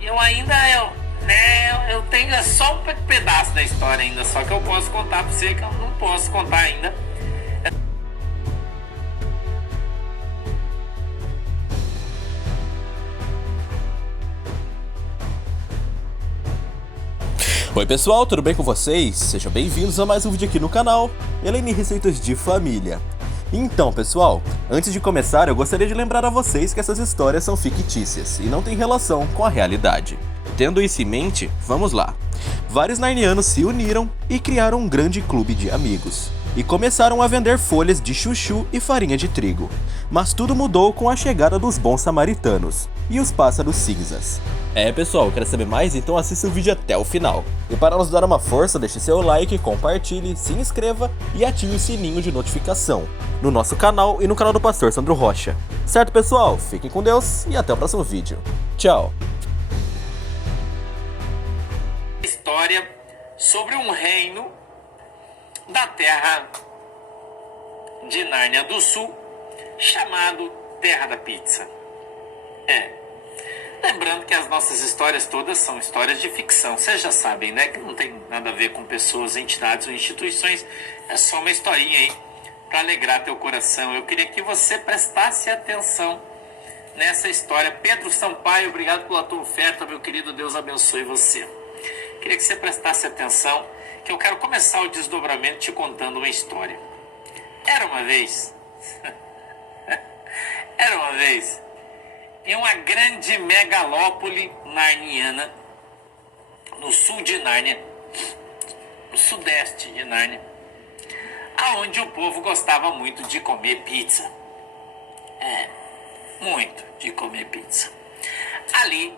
eu ainda eu tenho só um pedaço da história ainda, só que eu posso contar pra você que eu não posso contar ainda. Oi pessoal, tudo bem com vocês? Sejam bem-vindos a mais um vídeo aqui no canal, Helene Receitas de Família. Então pessoal, antes de começar eu gostaria de lembrar a vocês que essas histórias são fictícias e não têm relação com a realidade. Tendo isso em mente, vamos lá. Vários narnianos se uniram e criaram um grande clube de amigos. E começaram a vender folhas de chuchu e farinha de trigo. Mas tudo mudou com a chegada dos bons samaritanos e os pássaros cinzas. Pessoal, quer saber mais? Então assista o vídeo até o final. E para nos dar uma força, deixe seu like, compartilhe, se inscreva e ative o sininho de notificação no nosso canal e no canal do Pastor Sandro Rocha. Certo pessoal? Fiquem com Deus e até o próximo vídeo. Tchau! História sobre um reino da terra de Nárnia do Sul chamado Terra da Pizza. Lembrando que as nossas histórias todas são histórias de ficção. Vocês já sabem, né? Que não tem nada a ver com pessoas, entidades ou instituições. É só uma historinha aí para alegrar teu coração. Eu queria que você prestasse atenção nessa história. Pedro Sampaio, obrigado pela tua oferta, meu querido. Deus abençoe você. Queria que você prestasse atenção, que eu quero começar o desdobramento te contando uma história. Era uma vez em uma grande megalópole narniana, no sul de Nárnia, no sudeste de Nárnia, aonde o povo gostava muito de comer pizza. Muito de comer pizza. Ali,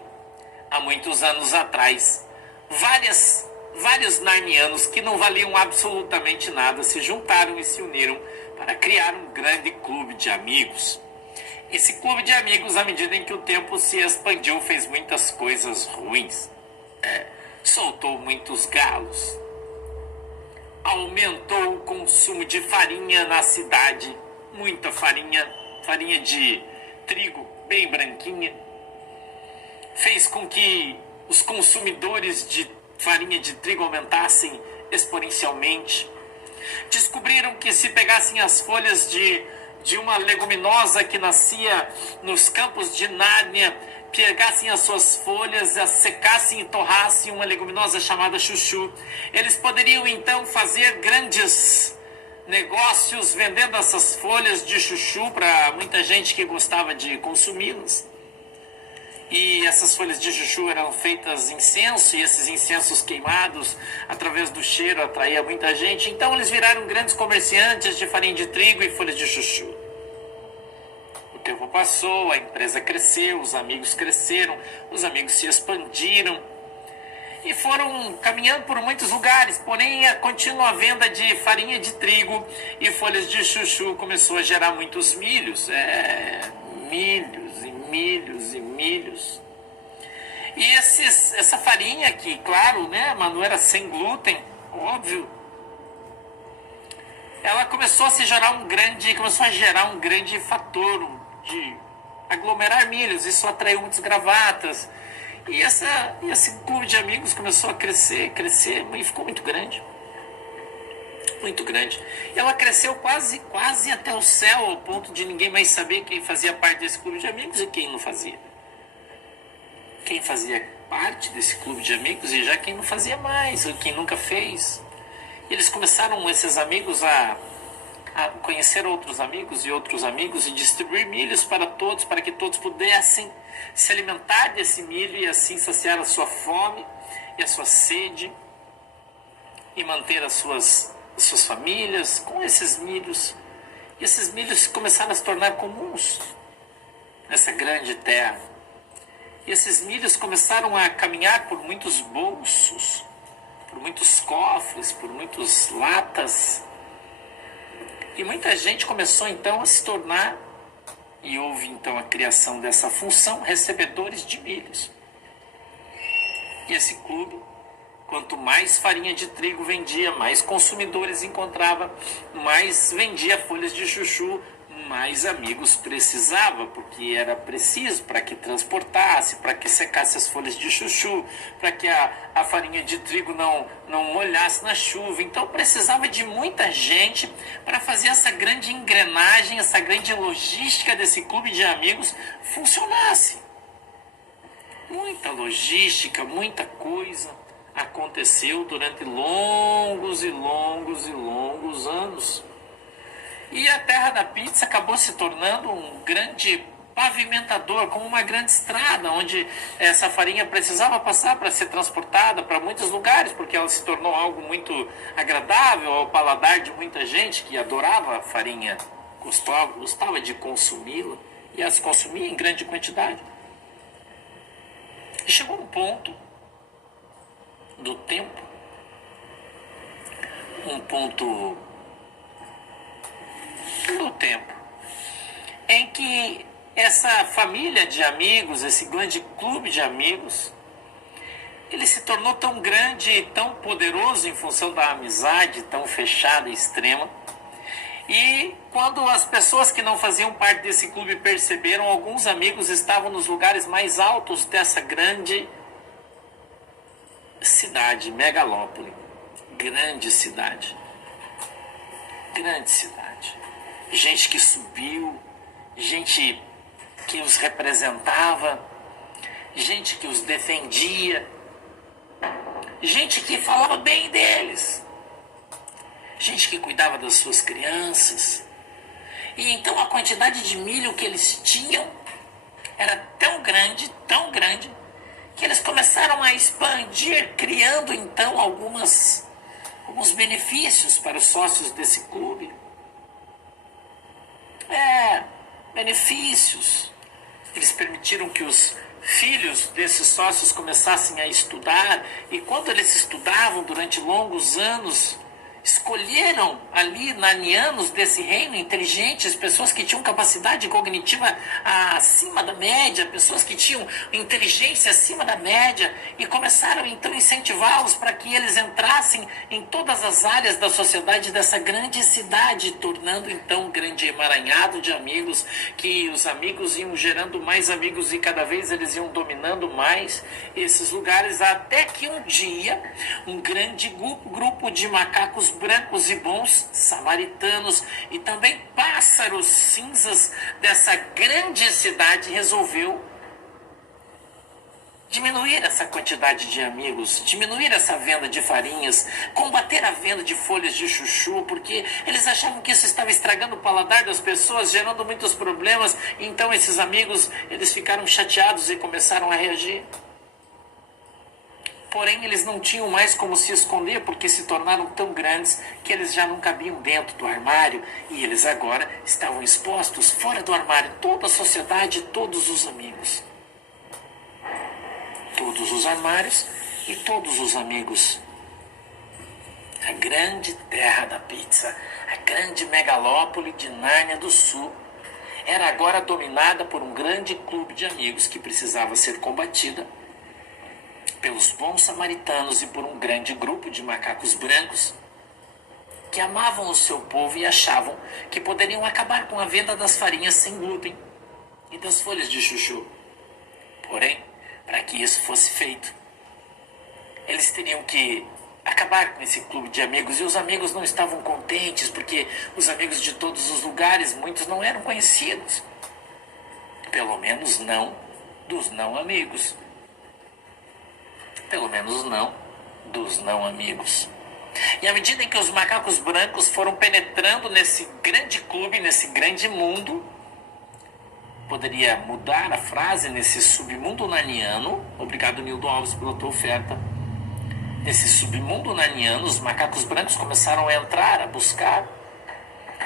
há muitos anos atrás, vários narnianos que não valiam absolutamente nada se juntaram e se uniram para criar um grande clube de amigos. Esse clube de amigos, à medida em que o tempo se expandiu, fez muitas coisas ruins. Soltou muitos galos. Aumentou o consumo de farinha na cidade. Muita farinha de trigo bem branquinha. Fez com que os consumidores de farinha de trigo aumentassem exponencialmente. Descobriram que se pegassem as folhas de uma leguminosa que nascia nos campos de Nárnia, pegassem as suas folhas, as secassem e torrassem, uma leguminosa chamada chuchu, eles poderiam então fazer grandes negócios vendendo essas folhas de chuchu para muita gente que gostava de consumi-las. E essas folhas de chuchu eram feitas incenso, e esses incensos queimados, através do cheiro, atraía muita gente. Então eles viraram grandes comerciantes de farinha de trigo e folhas de chuchu. O tempo passou, a empresa cresceu, os amigos cresceram, os amigos se expandiram e foram caminhando por muitos lugares. Porém, a contínua venda de farinha de trigo e folhas de chuchu começou a gerar muitos milhos. Milhos e milhos e milhos. E essa farinha que, claro, né, mas não era sem glúten, óbvio, ela começou a gerar um grande fator de aglomerar milhos. Isso atraiu muitos gravatas. E esse clube de amigos começou a crescer e ficou muito grande. Muito grande. E ela cresceu quase até o céu, ao ponto de ninguém mais saber quem fazia parte desse clube de amigos e quem não fazia. Quem fazia parte desse clube de amigos e já quem não fazia mais, ou quem nunca fez. E eles começaram, esses amigos, a conhecer outros amigos e distribuir milhos para todos, para que todos pudessem se alimentar desse milho e assim saciar a sua fome e a sua sede e manter as suas famílias com esses milhos. E esses milhos começaram a se tornar comuns nessa grande terra. E esses milhos começaram a caminhar por muitos bolsos, por muitos cofres, por muitas latas. E muita gente começou então a se tornar, e houve então a criação dessa função, recebedores de milhos. E esse clube, quanto mais farinha de trigo vendia, mais consumidores encontrava, mais vendia folhas de chuchu, mais amigos precisava, porque era preciso para que transportasse, para que secasse as folhas de chuchu, para que a farinha de trigo não molhasse na chuva. Então precisava de muita gente para fazer essa grande engrenagem, essa grande logística desse clube de amigos funcionasse. Muita logística, muita coisa aconteceu durante longos e longos e longos anos. E a Terra da Pizza acabou se tornando um grande pavimentador, como uma grande estrada, onde essa farinha precisava passar para ser transportada para muitos lugares, porque ela se tornou algo muito agradável ao paladar de muita gente que adorava a farinha, gostava de consumi-la e as consumia em grande quantidade. E chegou um ponto do tempo, em que essa família de amigos, esse grande clube de amigos, ele se tornou tão grande e tão poderoso em função da amizade tão fechada e extrema. E quando as pessoas que não faziam parte desse clube perceberam, alguns amigos estavam nos lugares mais altos dessa grande cidade, megalópole. Grande cidade. Gente que subiu, gente que os representava, gente que os defendia, gente que falava bem deles, gente que cuidava das suas crianças. E então a quantidade de milho que eles tinham era tão grande, que eles começaram a expandir, criando então alguns benefícios para os sócios desse clube. Benefícios. Eles permitiram que os filhos desses sócios começassem a estudar, e quando eles estudavam durante longos anos, escolheram ali nanianos desse reino inteligentes, pessoas que tinham capacidade cognitiva acima da média, pessoas que tinham inteligência acima da média, e começaram então a incentivá-los para que eles entrassem em todas as áreas da sociedade dessa grande cidade, tornando então um grande emaranhado de amigos, que os amigos iam gerando mais amigos e cada vez eles iam dominando mais esses lugares, até que um dia um grande grupo de macacos brancos e bons samaritanos e também pássaros cinzas dessa grande cidade resolveu diminuir essa quantidade de amigos, diminuir essa venda de farinhas, combater a venda de folhas de chuchu, porque eles achavam que isso estava estragando o paladar das pessoas, gerando muitos problemas. Então esses amigos, eles ficaram chateados e começaram a reagir. Porém, eles não tinham mais como se esconder, porque se tornaram tão grandes que eles já não cabiam dentro do armário, e eles agora estavam expostos fora do armário, toda a sociedade, todos os amigos. Todos os armários e todos os amigos. A grande terra da pizza, a grande megalópole de Nárnia do Sul, era agora dominada por um grande clube de amigos que precisava ser combatida pelos bons samaritanos e por um grande grupo de macacos brancos que amavam o seu povo e achavam que poderiam acabar com a venda das farinhas sem glúten e das folhas de chuchu. Porém, para que isso fosse feito, eles teriam que acabar com esse clube de amigos, e os amigos não estavam contentes, porque os amigos de todos os lugares, muitos não eram conhecidos, pelo menos não dos não amigos. Pelo menos não dos não amigos. E à medida em que os macacos brancos foram penetrando nesse grande clube, nesse grande mundo, poderia mudar a frase, nesse submundo naniano. Obrigado, Nildo Alves, pela tua oferta. Nesse submundo naniano, os macacos brancos começaram a entrar, a buscar,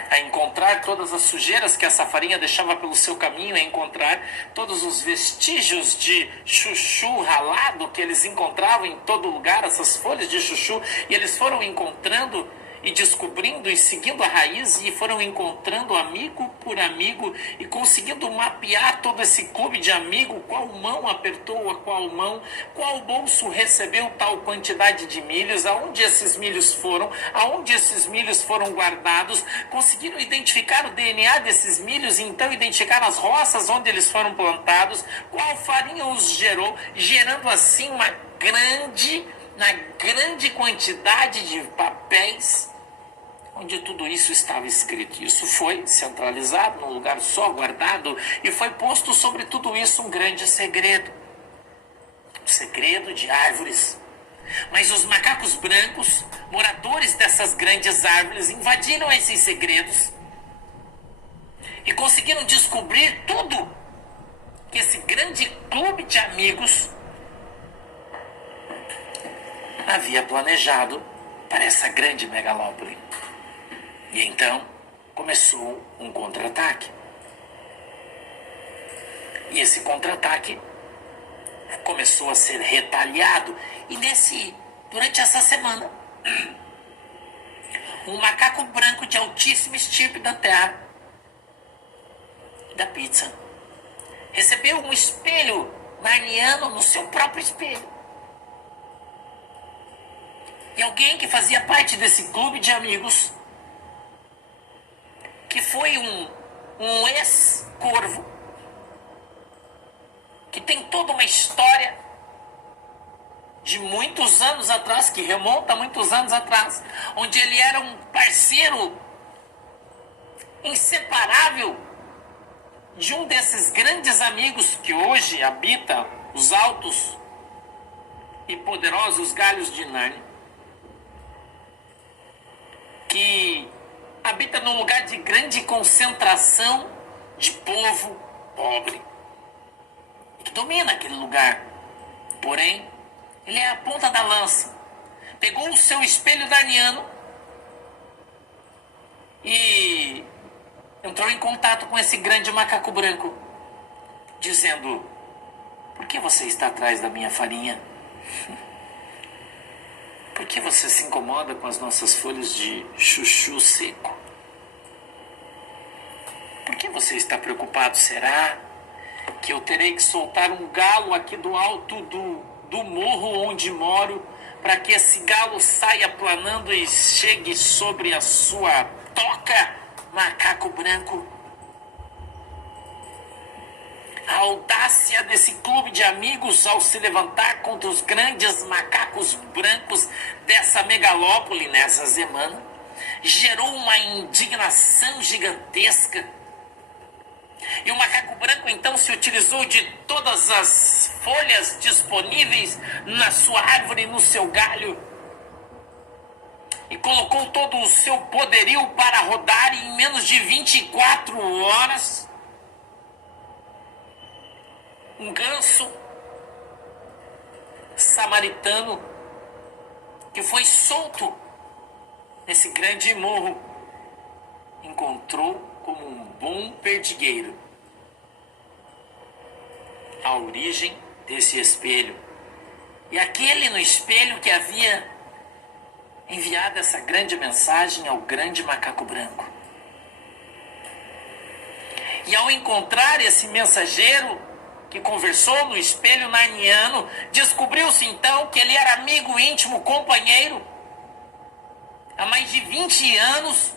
a encontrar todas as sujeiras que essa farinha deixava pelo seu caminho, a encontrar todos os vestígios de chuchu ralado que eles encontravam em todo lugar, essas folhas de chuchu, e eles foram encontrando e descobrindo e seguindo a raiz, e foram encontrando amigo por amigo e conseguindo mapear todo esse clube de amigo, qual mão apertou a qual mão, qual bolso recebeu tal quantidade de milhos, aonde esses milhos foram guardados, conseguiram identificar o DNA desses milhos, então identificar as roças onde eles foram plantados, qual farinha os gerou, gerando assim uma grande quantidade de papéis onde tudo isso estava escrito. Isso foi centralizado num lugar só, guardado, e foi posto sobre tudo isso um grande segredo. O segredo de árvores. Mas os macacos brancos, moradores dessas grandes árvores, invadiram esses segredos e conseguiram descobrir tudo que esse grande clube de amigos havia planejado para essa grande megalópole. E então começou um contra-ataque. E esse contra-ataque começou a ser retalhado. E durante essa semana, um macaco branco de altíssima estirpe da terra, da pizza, recebeu um espelho narniano no seu próprio espelho. E alguém que fazia parte desse clube de amigos, que foi um ex-corvo, que tem toda uma história de muitos anos atrás, que remonta a muitos anos atrás, onde ele era um parceiro inseparável de um desses grandes amigos que hoje habita os altos e poderosos galhos de Nárnia, que habita num lugar de grande concentração de povo pobre, e que domina aquele lugar. Porém, ele é a ponta da lança. Pegou o seu espelho narniano e entrou em contato com esse grande macaco branco, dizendo: por que você está atrás da minha farinha? Por que você se incomoda com as nossas folhas de chuchu seco? Por que você está preocupado? Será que eu terei que soltar um galo aqui do alto do morro onde moro, para que esse galo saia planando e chegue sobre a sua toca, macaco branco? A audácia desse clube de amigos ao se levantar contra os grandes macacos brancos dessa megalópole nessa semana gerou uma indignação gigantesca. E o macaco branco então se utilizou de todas as folhas disponíveis na sua árvore, no seu galho, e colocou todo o seu poderio para rodar, e em menos de 24 horas um ganso samaritano que foi solto nesse grande morro encontrou como um bom perdigueiro a origem desse espelho, e aquele no espelho que havia enviado essa grande mensagem ao grande macaco branco. E ao encontrar esse mensageiro que conversou no espelho narniano, descobriu-se então que ele era amigo íntimo, companheiro, há mais de 20 anos,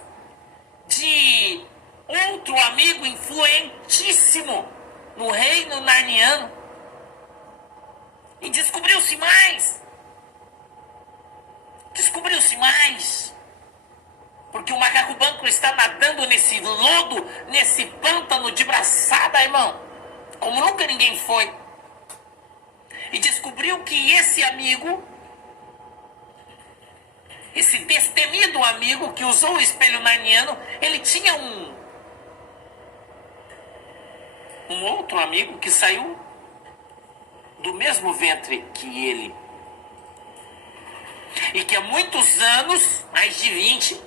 de outro amigo influentíssimo no reino narniano. E descobriu-se mais, porque o macaco branco está nadando nesse lodo, nesse pântano de braçada, irmão, como nunca ninguém foi. E descobriu que esse amigo, esse destemido amigo que usou o espelho narniano, ele tinha um outro amigo que saiu do mesmo ventre que ele, e que há muitos anos, mais de 20,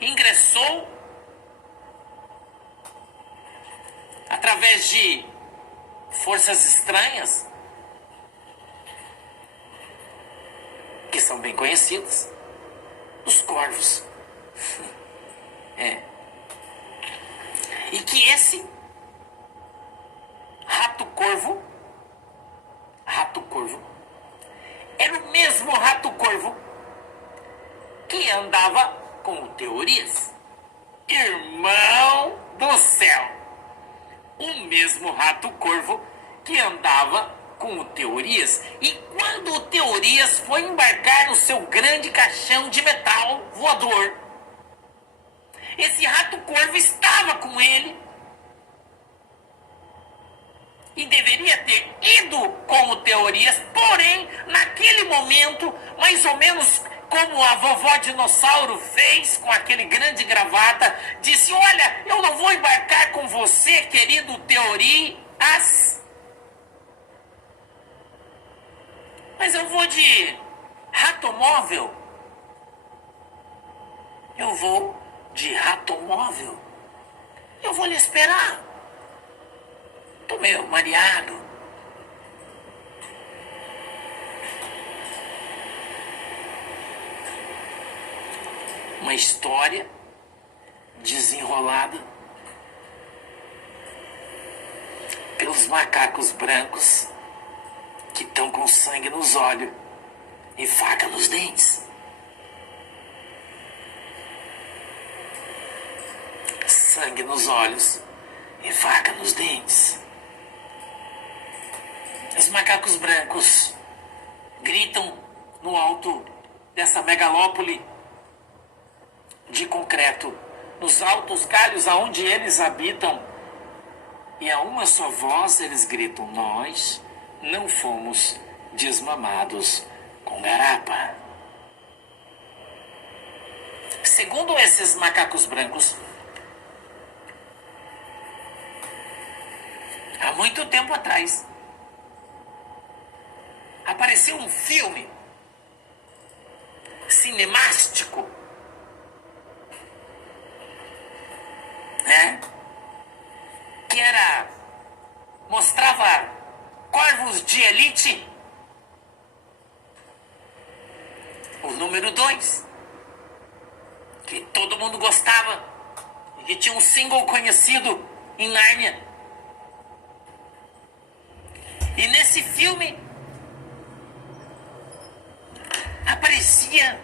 ingressou através de forças estranhas, que são bem conhecidas, os corvos. E que esse rato-corvo era o mesmo rato-corvo que andava com o Teorias. Irmão do céu! O mesmo rato-corvo que andava com o Teorias. E quando o Teorias foi embarcar no seu grande caixão de metal voador, esse rato-corvo estava com ele e deveria ter ido com o Teorias, porém, naquele momento, mais ou menos como a vovó dinossauro fez com aquele grande gravata, disse: olha, eu não vou embarcar com você, querido Teorias, mas eu vou de ratomóvel. Eu vou de ratomóvel. Eu vou lhe esperar. Tô meio mareado. Uma história desenrolada pelos macacos brancos que estão com sangue nos olhos e faca nos dentes. Sangue nos olhos e faca nos dentes. Os macacos brancos gritam no alto dessa megalópole de concreto, nos altos galhos aonde eles habitam, e a uma só voz eles gritam: nós não fomos desmamados com garapa. Segundo esses macacos brancos, há muito tempo atrás, apareceu um filme cinemástico, que mostrava corvos de elite, o número 2, que todo mundo gostava e que tinha um single conhecido em Nárnia. E nesse filme aparecia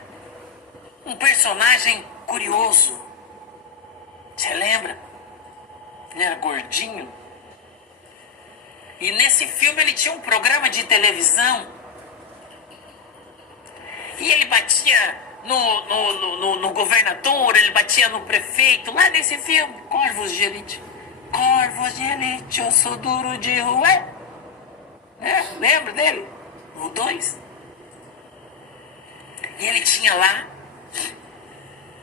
um personagem curioso. Você lembra? Ele era gordinho. E nesse filme ele tinha um programa de televisão. E ele batia no governador, ele batia no prefeito, lá nesse filme. Corvos de elite. Corvos de elite, eu sou duro de rua. Lembra dele? O 2. E ele tinha lá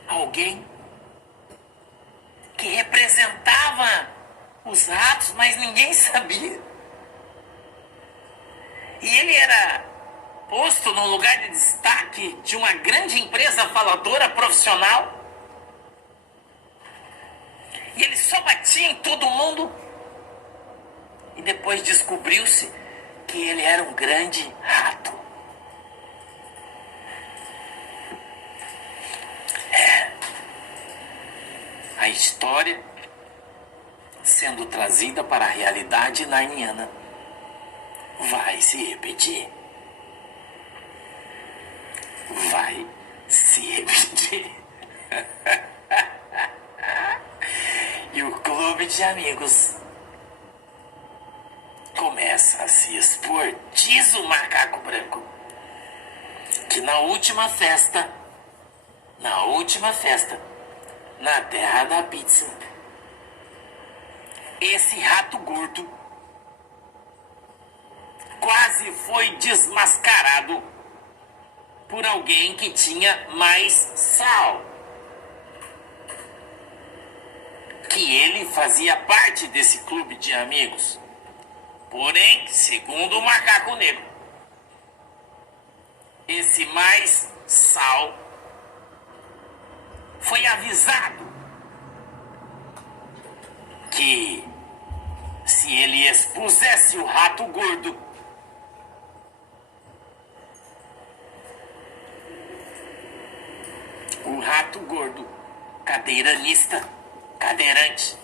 alguém que representava os ratos, mas ninguém sabia. E ele era posto no lugar de destaque de uma grande empresa faladora profissional. E ele só batia em todo mundo. E depois descobriu-se que ele era um grande rato. A história sendo trazida para a realidade narniana vai se repetir. Vai se repetir. E o clube de amigos começa a se expor. Diz o macaco branco que na última festa, na terra da pizza, esse rato gordo quase foi desmascarado por alguém que tinha mais sal. Que ele fazia parte desse clube de amigos. Porém, segundo o macaco negro, esse mais sal foi avisado que se ele expusesse o rato gordo, cadeiranista, cadeirante.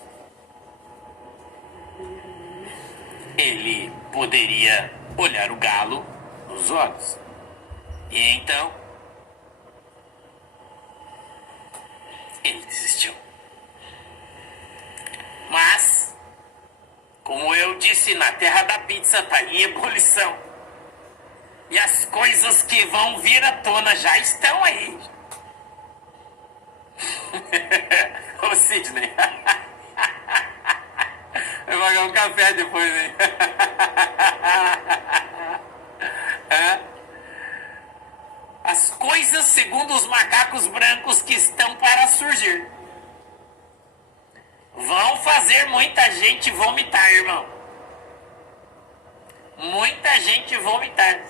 Ele poderia olhar o galo nos olhos. E então, ele desistiu. Mas, como eu disse, na terra da pizza tá em ebulição. E as coisas que vão vir à tona já estão aí. Ô Sidney. Eu vou pagar um café depois, hein? As coisas segundo os macacos brancos que estão para surgir vão fazer muita gente vomitar, irmão. Muita gente vomitar.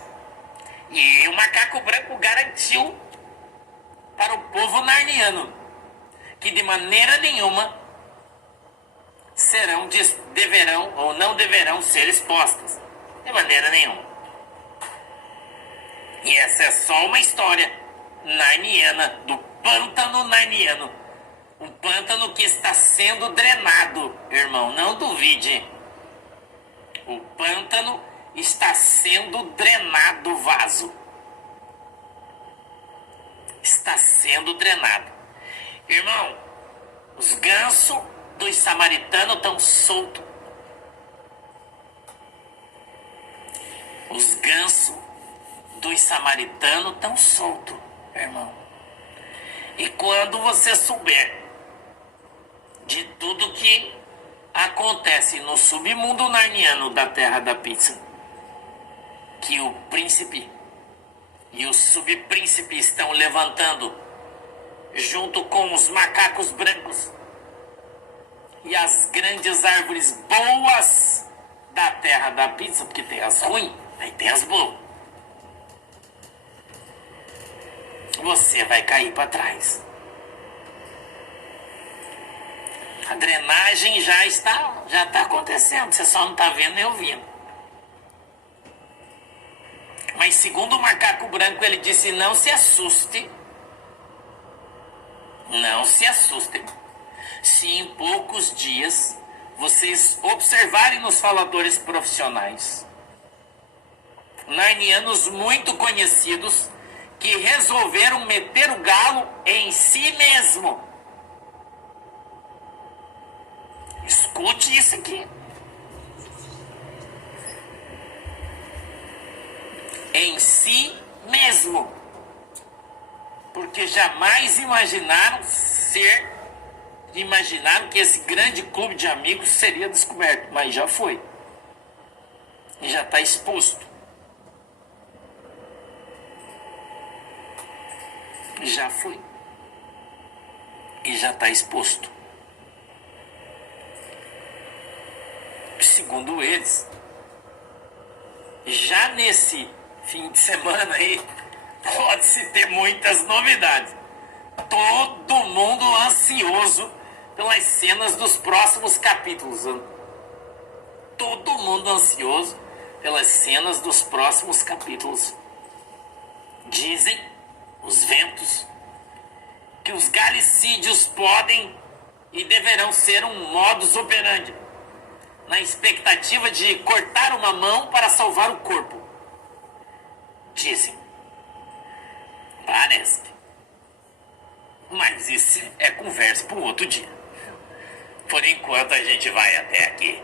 E o macaco branco garantiu para o povo narniano que de maneira nenhuma deverão ou não deverão ser expostas. De maneira nenhuma. E essa é só uma história narniana, do pântano narniano. Um pântano que está sendo drenado, irmão, não duvide. O pântano está sendo drenado, o vaso. Está sendo drenado. Irmão, os gansos dos samaritanos estão soltos. Os gansos dos samaritanos estão soltos, irmão. E quando você souber de tudo que acontece no submundo narniano da Terra da Pizza, que o príncipe e o subpríncipe estão levantando junto com os macacos brancos e as grandes árvores boas da Terra da Pizza, porque tem as ruins, aí tem as boas. Você vai cair para trás. A drenagem já está acontecendo, você só não está vendo nem ouvindo. Mas segundo o macaco branco, ele disse: não se assuste. Não se assustem. Se em poucos dias vocês observarem nos faladores profissionais narnianos muito conhecidos que resolveram meter o galo em si mesmo. Escute isso aqui. Em si mesmo. Porque jamais imaginaram que esse grande clube de amigos seria descoberto. Mas já foi. E já está exposto. Já foi. E já está exposto. Segundo eles, já nesse fim de semana aí, pode-se ter muitas novidades. Todo mundo ansioso pelas cenas dos próximos capítulos. Todo mundo ansioso pelas cenas dos próximos capítulos. Dizem os ventos que os galicídios podem e deverão ser um modus operandi, na expectativa de cortar uma mão para salvar o corpo. Dizem. Parece. Mas isso é conversa para um outro dia. Por enquanto a gente vai até aqui.